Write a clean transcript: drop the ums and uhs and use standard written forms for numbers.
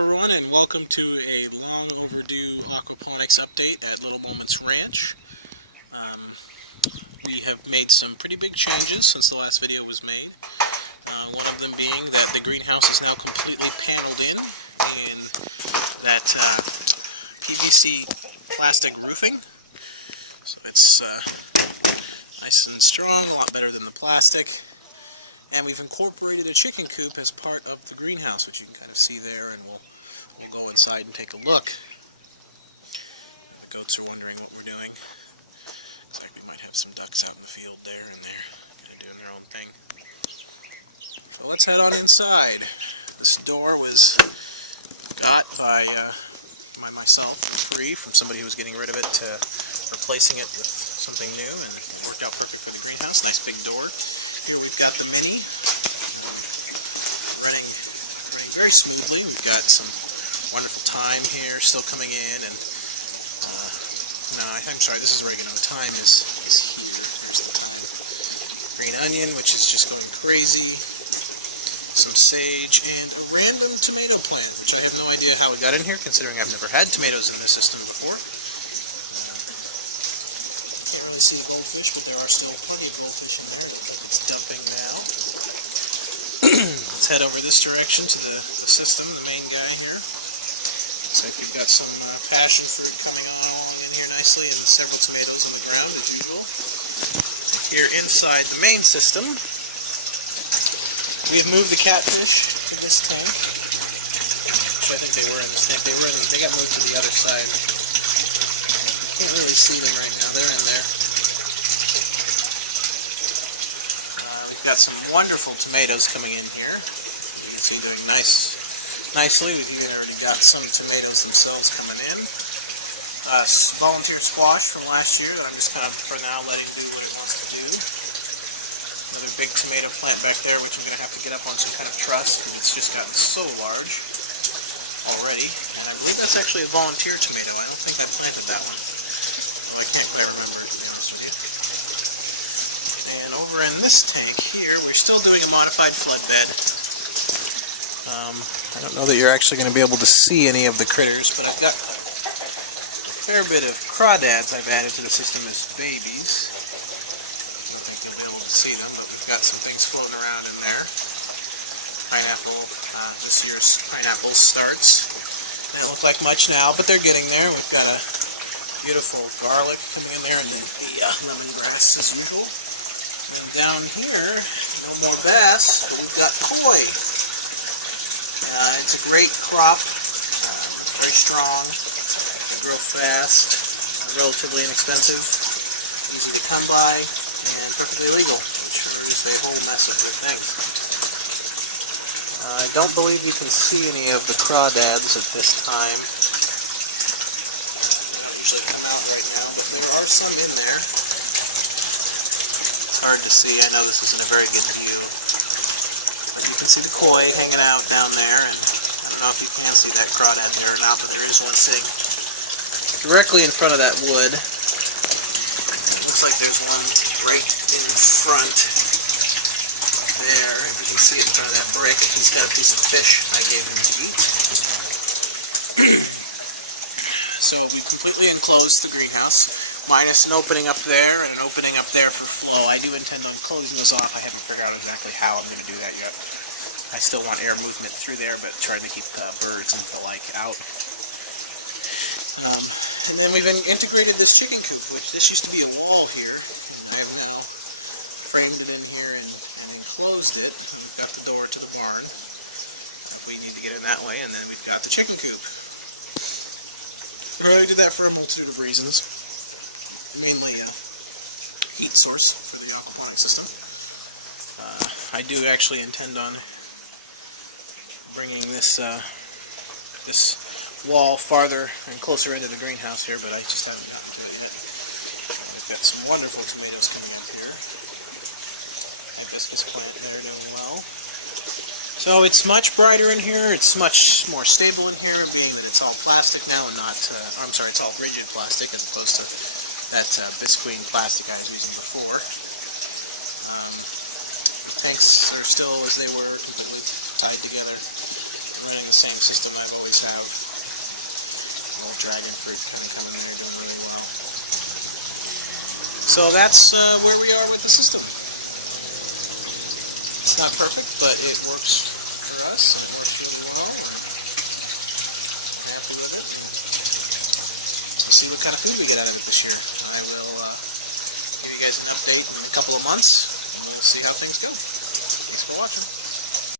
Hello everyone, and welcome to a long overdue aquaponics update at Little Moments Ranch. We have made some pretty big changes since the last video was made. One of them being that the greenhouse is now completely paneled in that PVC plastic roofing. So it's nice and strong, a lot better than the plastic. And we've incorporated a chicken coop as part of the greenhouse, which you can kind of see there, and we'll go inside and take a look. The goats are wondering what we're doing. Looks like we might have some ducks out in the field there, and they're kind of doing their own thing. So let's head on inside. This door was got by myself for free from somebody who was getting rid of it, replacing it with something new, and it worked out perfect for the greenhouse. Nice big door. Here we've got the Mini running very smoothly. We've got some wonderful thyme here still coming in, and no, I'm sorry, this is oregano. Thyme is here. There's the thyme. Green onion, which is just going crazy. Some sage, and a random tomato plant, which I have no idea how it got in here, considering I've never had tomatoes in this system before. Can't really see goldfish, but there are still plenty of goldfish in there. It's dumping now. Let's head over this direction to the system, the main guy here. Looks like we've got some passion fruit coming along in here nicely, and several tomatoes on the ground as usual. Here inside the main system, we have moved the catfish to this tank, which I think they were in this tank. They got moved to the other side. Can't really see them right now. They're in there. Got some wonderful tomatoes coming in here. You can see doing nicely. We've even already got some tomatoes themselves coming in. Volunteer squash from last year that I'm just kind of, for now, letting do what it wants to do. Another big tomato plant back there, which I'm going to have to get up on some kind of truss because it's just gotten so large already. And I believe that's actually a volunteer tomato. I don't think I planted that one. I can't quite remember, to be honest with you. And over in this tank here, we're still doing a modified flood bed. I don't know that you're actually going to be able to see any of the critters, but I've got a fair bit of crawdads I've added to the system as babies. I don't think you'll be able to see them, but we've got some things floating around in there. Pineapple, this year's pineapple starts. They don't look like much now, but they're getting there. We've got a beautiful garlic coming in there, and then lemongrass as usual. And down here, no more bass, but we've got koi. It's a great crop, very strong, they grow fast, relatively inexpensive, easy to come by, and perfectly legal, which are just a whole mess of good things. I don't believe you can see any of the crawdads at this time. They don't usually come out right now, but there are some in there. It's hard to see. I know this isn't a very good view. But you can see the koi hanging out down there, and I don't know if you can see that crawdad there or not, but there is one sitting directly in front of that wood. Looks like there's one right in front there. You can see it in front of that brick. He's got a piece of fish I gave him to eat. So we completely enclosed the greenhouse, minus an opening up there and an opening up there for flow. I do intend on closing this off. I haven't figured out exactly how I'm going to do that yet. I still want air movement through there, but trying to keep birds and the like out. And then we've integrated this chicken coop, which this used to be a wall here. I have now framed it in here and enclosed it. We've got the door to the barn. We need to get in that way, and then we've got the chicken coop. I did that for a multitude of reasons. Mainly a heat source for the aquaponic system. I do actually intend on bringing this this wall farther and closer into the greenhouse here, but I just haven't gotten to it yet. We've got some wonderful tomatoes coming up here. Hibiscus plant there doing well. So it's much brighter in here. It's much more stable in here, being that it's all plastic now and not, I'm sorry, it's all rigid plastic as opposed to that visqueen plastic I was using before. Tanks are still as they were, completely tied together. running the same system I've always have. Old dragon fruit kind of coming there, doing really well. So that's where we are with the system. It's not perfect, but it works for us, and it works really well. Happy with it. We'll see what kind of food we get out of it this year. I will give you guys an update in a couple of months, and we'll see how things go. Thanks for watching.